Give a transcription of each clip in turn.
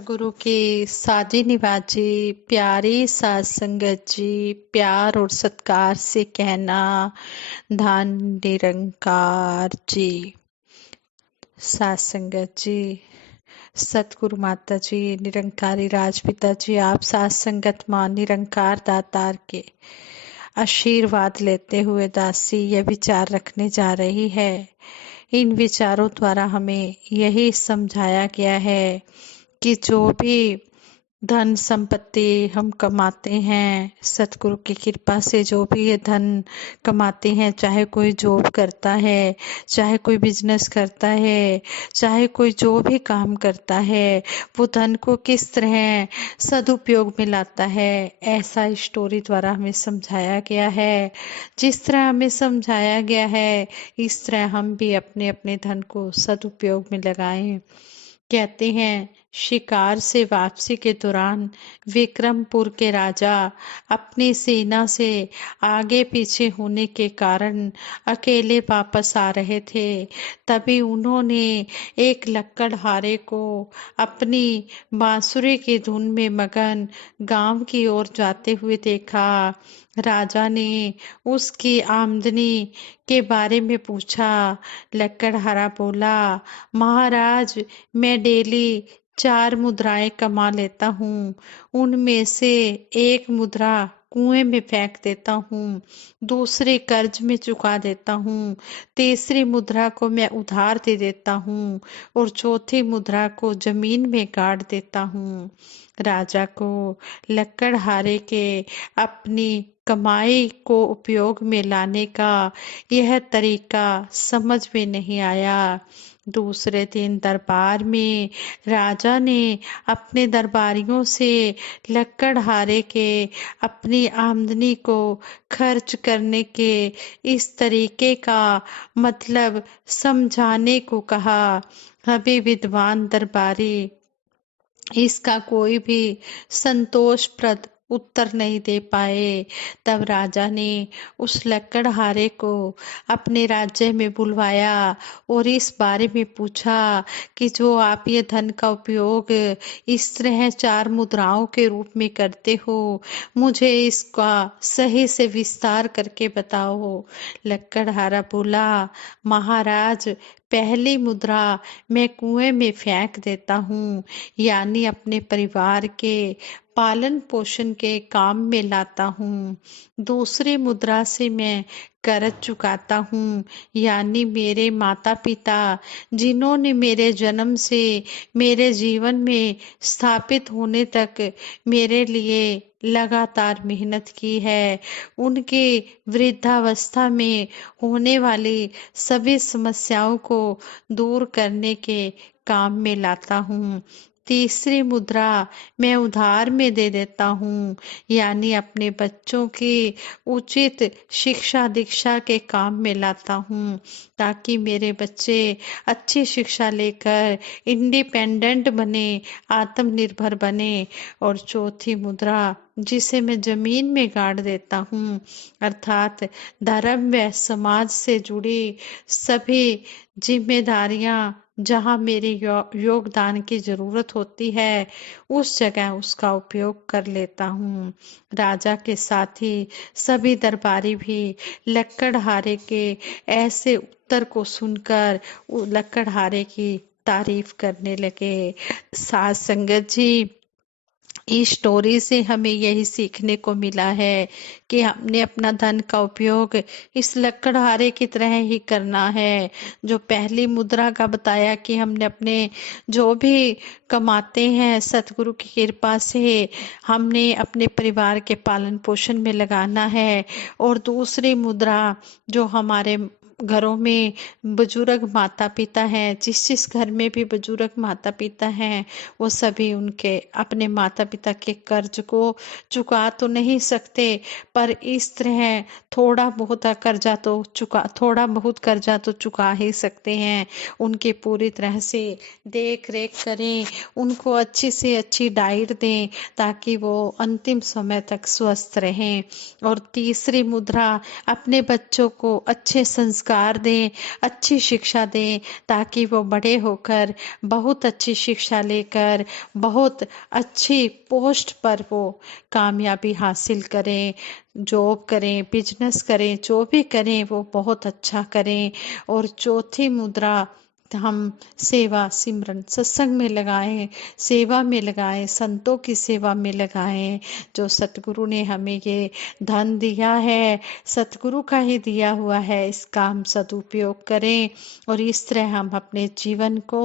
गुरु की साजी निवाजी प्यारी सात संगत जी, प्यार और सत्कार से कहना धन निरंकार जी। सात संगत जी, सतगुरु माता जी, निरंकारी राजपिता जी, आप सात संगत मां निरंकार दातार के आशीर्वाद लेते हुए दासी यह विचार रखने जा रही है। इन विचारों द्वारा हमें यही समझाया गया है कि जो भी धन संपत्ति हम कमाते हैं, सतगुरु की कृपा से जो भी ये धन कमाते हैं, चाहे कोई जॉब करता है, चाहे कोई बिजनेस करता है, चाहे कोई जो भी काम करता है, वो धन को किस तरह सदुपयोग में लाता है, ऐसा स्टोरी द्वारा हमें समझाया गया है। जिस तरह हमें समझाया गया है, इस तरह हम भी अपने अपने धन को सदुपयोग में लगाएं। कहते हैं, शिकार से वापसी के दौरान विक्रमपुर के राजा अपनी सेना से आगे पीछे होने के कारण अकेले वापस आ रहे थे। तभी उन्होंने एक लकड़हारे को अपनी बांसुरी की धुन में मगन गांव की ओर जाते हुए देखा। राजा ने उसकी आमदनी के बारे में पूछा। लकड़हारा बोला, महाराज, मैं डेली 4 मुद्राएं कमा लेता हूँ। उनमें से एक मुद्रा कुएं में फेंक देता हूँ, दूसरी कर्ज में चुका देता हूँ, तीसरी मुद्रा को मैं उधार दे देता हूँ और चौथी मुद्रा को जमीन में गाड़ देता हूँ। राजा को लकड़हारे के अपनी कमाई को उपयोग में लाने का यह तरीका समझ में नहीं आया। दूसरे दिन दरबार में राजा ने अपने दरबारियों से लकड़हारे के अपनी आमदनी को खर्च करने के इस तरीके का मतलब समझाने को कहा। अभी विद्वान दरबारी इसका कोई भी संतोषप्रद उत्तर नहीं दे पाए। तब राजा ने उस लकड़हारे को अपने राज्य में बुलवाया और इस बारे में पूछा कि जो आप ये धन का उपयोग इस तरह 4 मुद्राओं के रूप में करते हो, मुझे इसका सही से विस्तार करके बताओ। लकड़हारा बोला, महाराज, पहली मुद्रा मैं कुएं में फेंक देता हूँ, यानी अपने परिवार के पालन पोषण के काम में लाता हूँ। दूसरी मुद्रा से मैं कर्ज चुकाता हूँ, यानी मेरे माता पिता जिन्होंने मेरे जन्म से मेरे जीवन में स्थापित होने तक मेरे लिए लगातार मेहनत की है, उनके वृद्धावस्था में होने वाली सभी समस्याओं को दूर करने के काम में लाता हूँ। तीसरी मुद्रा मैं उधार में दे देता हूँ, यानी अपने बच्चों की उचित शिक्षा दीक्षा के काम में लाता हूँ, ताकि मेरे बच्चे अच्छी शिक्षा लेकर इंडिपेंडेंट बने, आत्मनिर्भर बने। और चौथी मुद्रा जिसे मैं जमीन में गाड़ देता हूँ, अर्थात धर्म व समाज से जुड़ी सभी जिम्मेदारियां जहां मेरे योगदान की जरूरत होती है, उस जगह उसका उपयोग कर लेता हूँ। राजा के साथ ही सभी दरबारी भी लकड़हारे के ऐसे उत्तर को सुनकर लकड़हारे की तारीफ करने लगे। सात संगत जी, इस स्टोरी से हमें यही सीखने को मिला है कि हमने अपना धन का उपयोग इस लकड़हारे की तरह ही करना है। जो पहली मुद्रा का बताया कि हमने अपने जो भी कमाते हैं सतगुरु की कृपा से हमने अपने परिवार के पालन पोषण में लगाना है। और दूसरी मुद्रा जो हमारे घरों में बुजुर्ग माता पिता हैं, जिस जिस घर में भी बुजुर्ग माता पिता हैं, वो सभी उनके अपने माता पिता के कर्ज को चुका तो नहीं सकते, पर इस तरह थोड़ा बहुत कर्जा तो चुका ही सकते हैं। उनकी पूरी तरह से देख रेख करें, उनको अच्छी से अच्छी डाइट दें, ताकि वो अंतिम समय तक स्वस्थ रहें। और तीसरी मुद्रा, अपने बच्चों को अच्छे संस्कार संस्कार दें, अच्छी शिक्षा दें, ताकि वो बड़े होकर बहुत अच्छी शिक्षा लेकर बहुत अच्छी पोस्ट पर वो कामयाबी हासिल करें, जॉब करें, बिजनेस करें, जो भी करें वो बहुत अच्छा करें। और चौथी मुद्रा हम सेवा सिमरन सत्संग में लगाएं, सेवा में लगाएं, संतों की सेवा में लगाएं। जो सतगुरु ने हमें ये धन दिया है, सतगुरु का ही दिया हुआ है, इसका हम सदुपयोग करें और इस तरह हम अपने जीवन को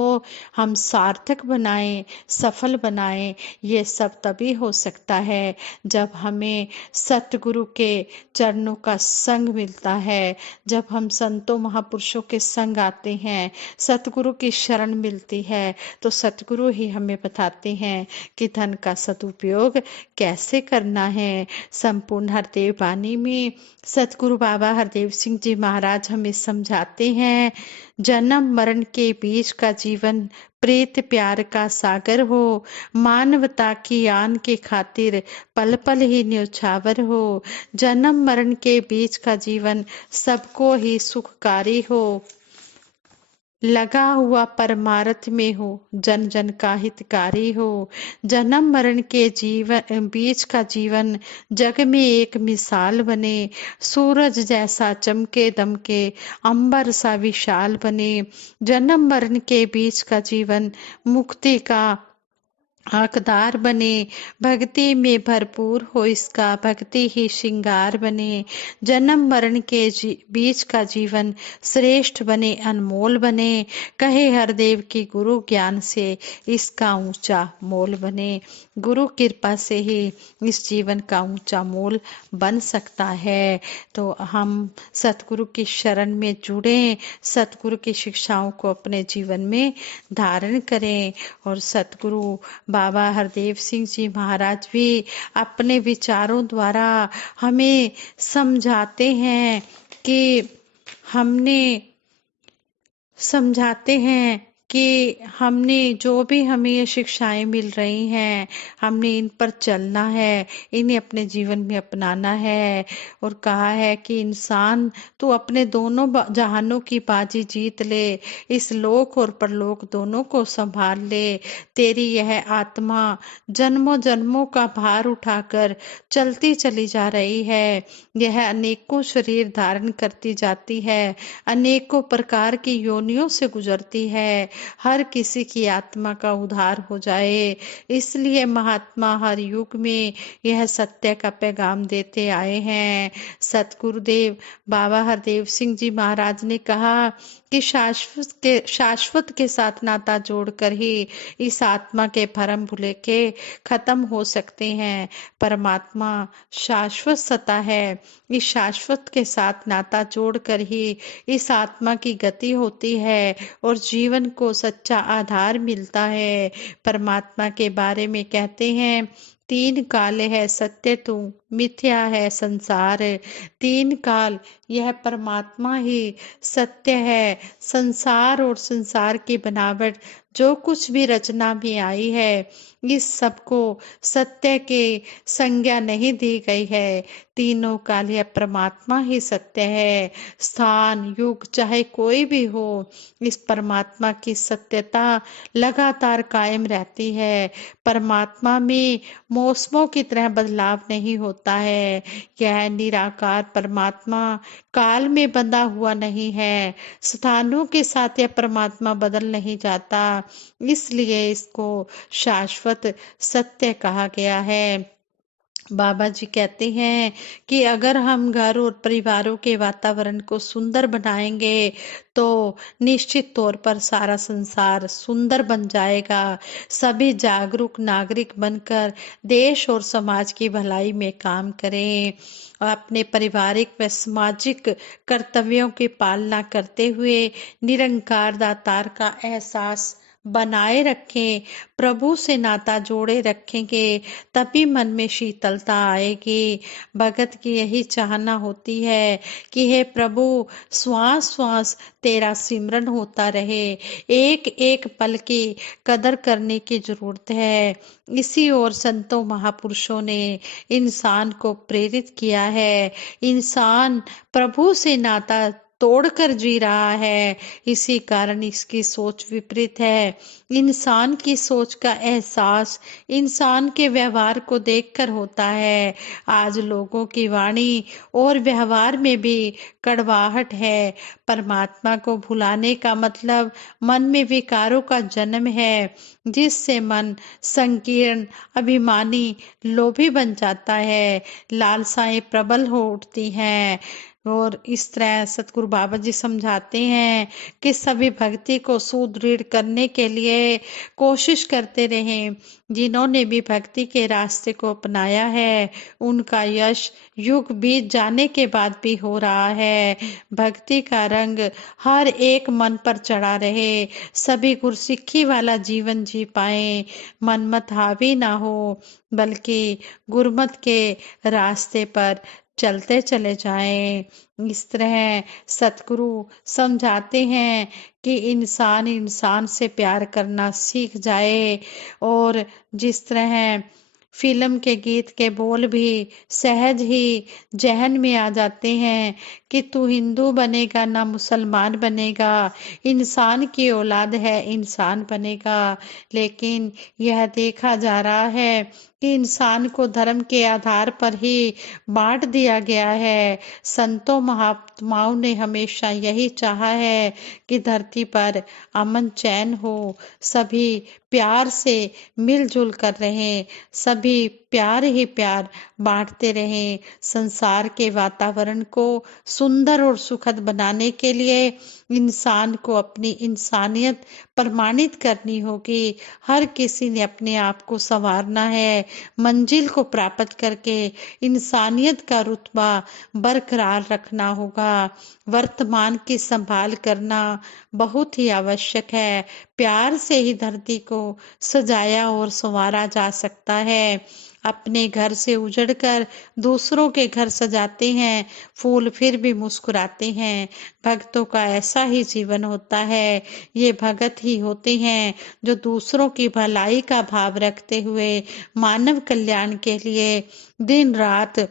हम सार्थक बनाएं, सफल बनाएं। ये सब तभी हो सकता है जब हमें सतगुरु के चरणों का संग मिलता है, जब हम संतों महापुरुषों के संग आते हैं, सतगुरु की शरण मिलती है, तो सतगुरु ही हमें बताते हैं कि धन का सदुपयोग कैसे करना है। संपूर्ण हरदेव वाणी में सतगुरु बाबा हरदेव सिंह जी महाराज हमें समझाते हैं, जन्म मरण के बीच का जीवन प्रीत प्यार का सागर हो, मानवता की आन के खातिर पल पल ही न्योछावर हो। जन्म मरण के बीच का जीवन सबको ही सुखकारी हो, लगा हुआ परमार्थ में हो, जन जन का हितकारी हो। जन्म मरण के जीवन बीच का जीवन जग में एक मिसाल बने, सूरज जैसा चमके दमके, अंबर सा विशाल बने। जन्म मरण के बीच का जीवन मुक्ति का हकदार बने, भक्ति में भरपूर हो इसका भक्ति ही श्रृंगार बने। जन्म मरण के बीच का जीवन श्रेष्ठ बने, अनमोल बने, कहे हरदेव की गुरु ज्ञान से इसका ऊंचा मोल बने। गुरु कृपा से ही इस जीवन का ऊंचा मोल बन सकता है। तो हम सतगुरु की शरण में जुड़ें, सतगुरु की शिक्षाओं को अपने जीवन में धारण करें। और सतगुरु बाबा हरदेव सिंह जी महाराज भी अपने विचारों द्वारा हमें समझाते हैं कि हमने जो भी हमें ये शिक्षाएं मिल रही हैं, हमने इन पर चलना है, इन्हें अपने जीवन में अपनाना है। और कहा है कि इंसान तू अपने दोनों जहानों की बाजी जीत ले, इस लोक और परलोक दोनों को संभाल ले। तेरी यह आत्मा जन्मों जन्मों का भार उठाकर चलती चली जा रही है, यह अनेकों शरीर धारण करती जाती है, अनेकों प्रकार की योनियों से गुजरती है। हर किसी की आत्मा का उद्धार हो जाए, इसलिए महात्मा हर युग में यह सत्य का पैगाम देते आए हैं। सतगुरुदेव बाबा हरदेव सिंह जी महाराज ने कहा कि शाश्वत के साथ नाता जोड़कर ही इस आत्मा के भरम भुलेखे खत्म हो सकते हैं। परमात्मा शाश्वत सत्ता है, इस शाश्वत के साथ नाता जोड़कर ही इस आत्मा की गति होती है और जीवन को सच्चा आधार मिलता है। परमात्मा के बारे में कहते हैं, तीन काल है सत्य तू, मिथ्या है संसार। तीन काल यह परमात्मा ही सत्य है। संसार और संसार की बनावट जो कुछ भी रचना में आई है, इस सबको सत्य के संज्ञा नहीं दी गई है। तीनों काल यह परमात्मा ही सत्य है। स्थान युग चाहे कोई भी हो, इस परमात्मा की सत्यता लगातार कायम रहती है। परमात्मा में मौसमों की तरह बदलाव नहीं होता है। यह निराकार परमात्मा काल में बंधा हुआ नहीं है, स्थानों के साथ यह परमात्मा बदल नहीं जाता, इसलिए इसको शाश्वत सत्य कहा गया है। बाबा जी कहते हैं कि अगर हम घर और परिवारों के वातावरण को सुंदर बनाएंगे तो निश्चित तौर पर सारा संसार सुंदर बन जाएगा। सभी जागरूक नागरिक बनकर देश और समाज की भलाई में काम करें और अपने पारिवारिक व सामाजिक कर्तव्यों की पालना करते हुए निरंकार दातार का एहसास बनाए रखें। प्रभु से नाता जोड़े रखेंगे तभी मन में शीतलता आएगी। भगत की यही चाहना होती है कि हे प्रभु, श्वास श्वास तेरा सिमरन होता रहे, एक एक पल की कदर करने की जरूरत है। इसी ओर संतों महापुरुषों ने इंसान को प्रेरित किया है। इंसान प्रभु से नाता तोड़ कर जी रहा है। इसी कारण इसकी सोच विपरीत है। इंसान की सोच का एहसास इंसान के व्यवहार को देखकर होता है। आज लोगों की वाणी और व्यवहार में भी कड़वाहट है। परमात्मा को भुलाने का मतलब मन में विकारों का जन्म है, जिससे मन संकीर्ण, अभिमानी, लोभी बन जाता है। लालसाएं प्रबल हो उठती हैं। और इस तरह सतगुरु बाबा जी समझाते हैं कि सभी भक्ति को सुदृढ़ करने के लिए कोशिश करते रहें। जिन्होंने भी भक्ति के रास्ते को अपनाया है, उनका यश युग बीत जाने के बाद भी हो रहा है। भक्ति का रंग हर एक मन पर चढ़ा रहे, सभी गुरसिक्खी वाला जीवन जी पाए, मनमत हावी ना हो, बल्कि गुरमत के रास्ते पर चलते चले जाएं। इस तरह सतगुरु समझाते हैं कि इंसान इंसान से प्यार करना सीख जाए। और जिस तरह फिल्म के गीत के बोल भी सहज ही जहन में आ जाते हैं कि तू हिंदू बनेगा ना मुसलमान बनेगा, इंसान की औलाद है इंसान बनेगा। लेकिन यह देखा जा रहा है कि इंसान को धर्म के आधार पर ही बांट दिया गया है। संतों महात्माओं ने हमेशा यही चाहा है कि धरती पर अमन चैन हो, सभी प्यार से मिलजुल कर रहें, सभी प्यार ही प्यार बांटते रहें। संसार के वातावरण को सुंदर और सुखद बनाने के लिए इंसान को अपनी इंसानियत प्रमाणित करनी होगी। हर किसी ने अपने आप को संवारना है। मंजिल को प्राप्त करके इंसानियत का रुतबा बरकरार रखना होगा। वर्तमान की संभाल करना बहुत ही आवश्यक है। प्यार से ही धरती को सजाया और संवारा जा सकता है। अपने घर से उजड़कर दूसरों के घर सजाते हैं, फूल फिर भी मुस्कुराते हैं। भक्तों का ऐसा ही जीवन होता है। ये भगत ही होते हैं जो दूसरों की भलाई का भाव रखते हुए मानव कल्याण के लिए दिन रात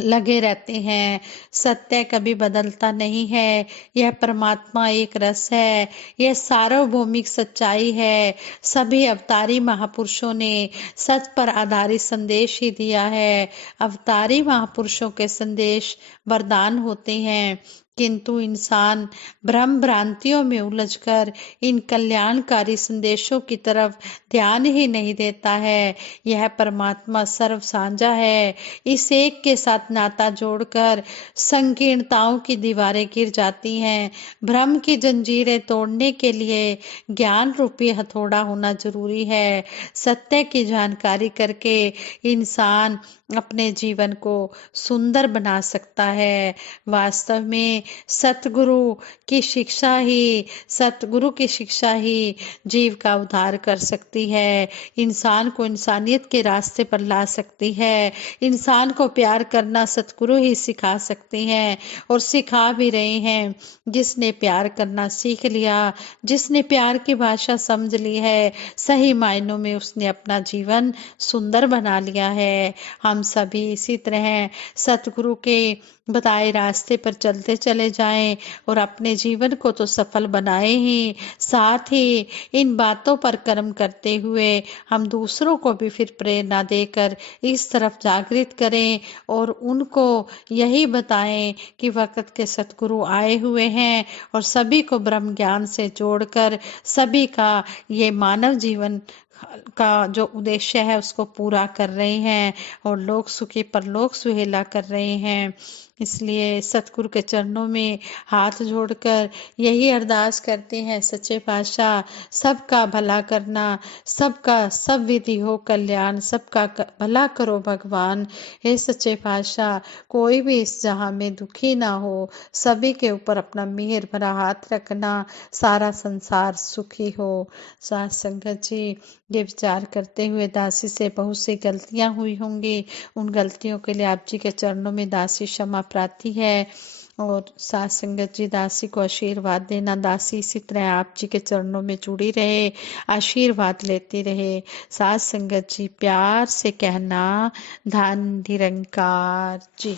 लगे रहते हैं। सत्य कभी बदलता नहीं है। यह परमात्मा एक रस है। यह सार्वभौमिक सच्चाई है। सभी अवतारी महापुरुषों ने सच पर आधारित संदेश ही दिया है। अवतारी महापुरुषों के संदेश वरदान होते हैं, किंतु इंसान भ्रम भ्रांतियों में उलझकर इन कल्याणकारी संदेशों की तरफ ध्यान ही नहीं देता है। यह परमात्मा सर्व साझा है। इस एक के साथ नाता जोड़कर संकीर्णताओं की दीवारें गिर जाती हैं। भ्रम की जंजीरें तोड़ने के लिए ज्ञान रूपी हथौड़ा होना जरूरी है। सत्य की जानकारी करके इंसान अपने जीवन को सुंदर बना सकता है। वास्तव में सतगुरु की शिक्षा ही जीव का उद्धार कर सकती है, इंसान को इंसानियत के रास्ते पर ला सकती है। इंसान को प्यार करना सतगुरु ही सिखा सकते हैं और सिखा भी रहे हैं। जिसने प्यार करना सीख लिया, जिसने प्यार की भाषा समझ ली है, सही मायनों में उसने अपना जीवन सुंदर बना लिया है। हम सभी इसी तरह सतगुरु के बताए रास्ते पर चलते चले जाएं और अपने जीवन को तो सफल बनाए ही, साथ ही इन बातों पर कर्म करते हुए हम दूसरों को भी फिर प्रेरणा देकर इस तरफ जागृत करें और उनको यही बताएं कि वक्त के सतगुरु आए हुए हैं और सभी को ब्रह्म ज्ञान से जोड़कर सभी का ये मानव जीवन का जो उद्देश्य है उसको पूरा कर रहे हैं और लोक सुखी परलोक सुहेला कर रहे हैं। इसलिए सतगुरु के चरणों में हाथ जोड़कर यही अरदास करते हैं, सच्चे पातशाह सबका भला करना, सबका सब विधि हो कल्याण, सबका भला करो भगवान। हे सच्चे पातशाह, कोई भी इस जहां में दुखी ना हो, सभी के ऊपर अपना मेहर भरा हाथ रखना, सारा संसार सुखी हो। साथ संगत जी, ये विचार करते हुए दासी से बहुत सी गलतियां हुई होंगी, उन गलतियों के लिए आप जी के चरणों में दासी क्षमा प्रार्थी है। और साथ संगत जी, दासी को आशीर्वाद देना, दासी इसी तरह आप जी के चरणों में जुड़ी रहे, आशीर्वाद लेती रहे। साथ संगत जी, प्यार से कहना, धन निरंकार जी।